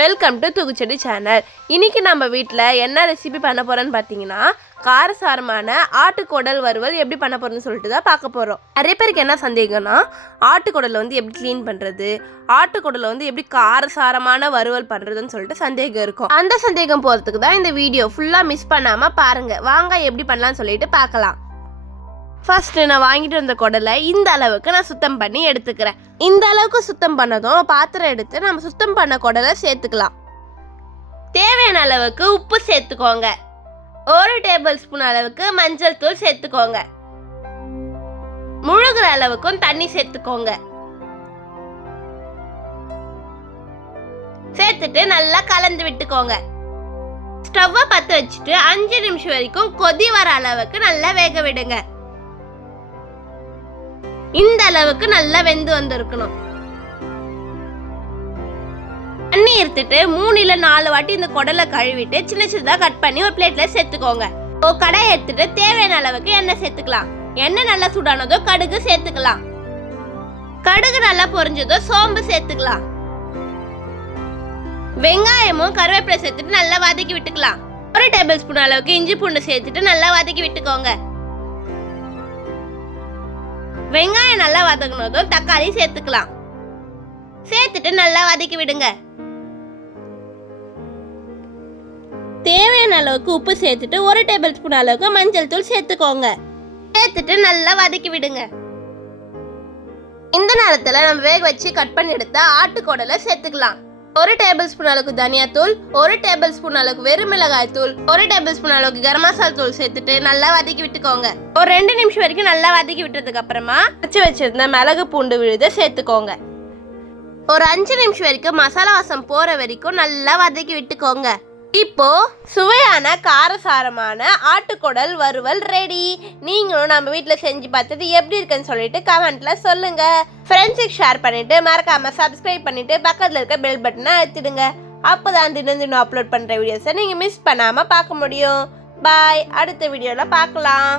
Welcome to தூக்குச்செடி channel. இன்னைக்கு நம்ம வீட்டில் என்ன ரெசிபி பண்ண போகிறோன்னு பார்த்தீங்கன்னா, காரசாரமான ஆட்டுக்குடல் வறுவல் எப்படி பண்ண போகிறோன்னு சொல்லிட்டு தான் பார்க்க போகிறோம். நிறைய பேருக்கு என்ன சந்தேகம்னா, ஆட்டுக்குடலை எப்படி க்ளீன் பண்ணுறது, ஆட்டுக்குடலை எப்படி காரசாரமான வறுவல் பண்ணுறதுன்னு சொல்லிட்டு சந்தேகம் இருக்கும். அந்த சந்தேகம் போகிறதுக்கு தான் இந்த வீடியோ ஃபுல்லாக மிஸ் பண்ணாமல் பாருங்கள். வாங்க எப்படி பண்ணலான்னு சொல்லிட்டு பார்க்கலாம். ஃபர்ஸ்ட் நான் வாங்கிட்டு வந்த குடலை இந்த அளவுக்கு நான் சுத்தம் பண்ணி எடுத்துக்கிறேன். இந்த அளவுக்கு சுத்தம் பண்ணதும் பாத்திரம் எடுத்து நம்ம சுத்தம் பண்ண குடலை சேர்த்துக்கலாம். தேவையான அளவுக்கு உப்பு சேர்த்துக்கோங்க. 1 டேபிள் ஸ்பூன் அளவுக்கு மஞ்சள் தூள் சேர்த்துக்கோங்க. முழுகிற அளவுக்கும் தண்ணி சேர்த்துக்கோங்க. சேர்த்துட்டு நல்லா கலந்து விட்டுக்கோங்க. ஸ்டவ்வை பற்ற வச்சுட்டு 5 நிமிஷம் வரைக்கும் கொதி வர அளவுக்கு நல்லா வேக விடுங்க. இந்த அளவுக்கு நல்லா வெந்து வந்திருக்கணும். தண்ணி எடுத்துட்டு 3 இல்ல 4 வாட்டி இந்த குடலை கழுவிட்டு சின்ன சின்னதா கட் பண்ணி ஒரு பிளேட்ல சேர்த்துக்கோங்க. கடாயை எடுத்துட்டு தேவையான அளவுக்கு எண்ணெய் சேர்த்துக்கலாம். எண்ணெய் நல்லா சூடானதோ கடுகு சேர்த்துக்கலாம். கடுகு நல்லா பொரிஞ்சதோ சோம்பு சேர்த்துக்கலாம். வெங்காயமும் கருவேப்பிலை சேர்த்துட்டு நல்லா வதக்கி விட்டுக்கலாம். 1 டேபிள் ஸ்பூன் அளவுக்கு இஞ்சி பூண்டு சேர்த்துட்டு நல்லா வதக்கி விட்டுக்கோங்க. வெங்காயம் நல்லா வதங்கினதும் தக்காளி சேர்த்துக்கலாம். சேர்த்துட்டு நல்லா வதக்கி விடுங்க. தேவையான அளவுக்கு உப்பு சேர்த்துட்டு 1 டேபிள் ஸ்பூன் அளவுக்கு மஞ்சள் தூள் சேர்த்துக்கோங்க. சேர்த்துட்டு நல்லா வதக்கி விடுங்க. இந்த நேரத்துல நம்ம வேக வச்சு கட் பண்ணி எடுத்த ஆட்டுக்குடலை சேர்த்துக்கலாம். 1 டேபிள் ஸ்பூன் அளவுக்கு தனியாத்தூள், 1 டேபிள் ஸ்பூன் அளவுக்கு வெறும் மிளகாய் தூள், 1 டேபிள் ஸ்பூன் அளவுக்கு கரம் மசாலா தூள் சேர்த்துட்டு நல்லா வதக்கி விட்டுக்கோங்க. ஒரு 2 நிமிஷம் வரைக்கும் நல்லா வதக்கி விட்டதுக்கு அப்புறமா அரைச்சு வச்சிருந்த மிளகு பூண்டு விழுதை சேர்த்துக்கோங்க. ஒரு 5 நிமிஷம் வரைக்கும் மசாலா வாசம் போற வரைக்கும் நல்லா வதக்கி விட்டுக்கோங்க. இப்போ சுவையான காரசாரமான ஆட்டுக்குடல் வறுவல் ரெடி. நீங்களும் நம்ம வீட்டில் செஞ்சு பார்த்துட்டு எப்படி இருக்குன்னு சொல்லிட்டு கமெண்ட்ல சொல்லுங்க. ஃப்ரெண்ட்ஸுக்கு ஷேர் பண்ணிட்டு மறக்காம சப்ஸ்கிரைப் பண்ணிட்டு பக்கத்தில் இருக்க பெல் பட்டனை அழுத்திடுங்க. அப்போதான் தினம் அப்லோட் பண்ற வீடியோஸை நீங்க மிஸ் பண்ணாம பார்க்க முடியும். பாய், அடுத்த வீடியோல பார்க்கலாம்.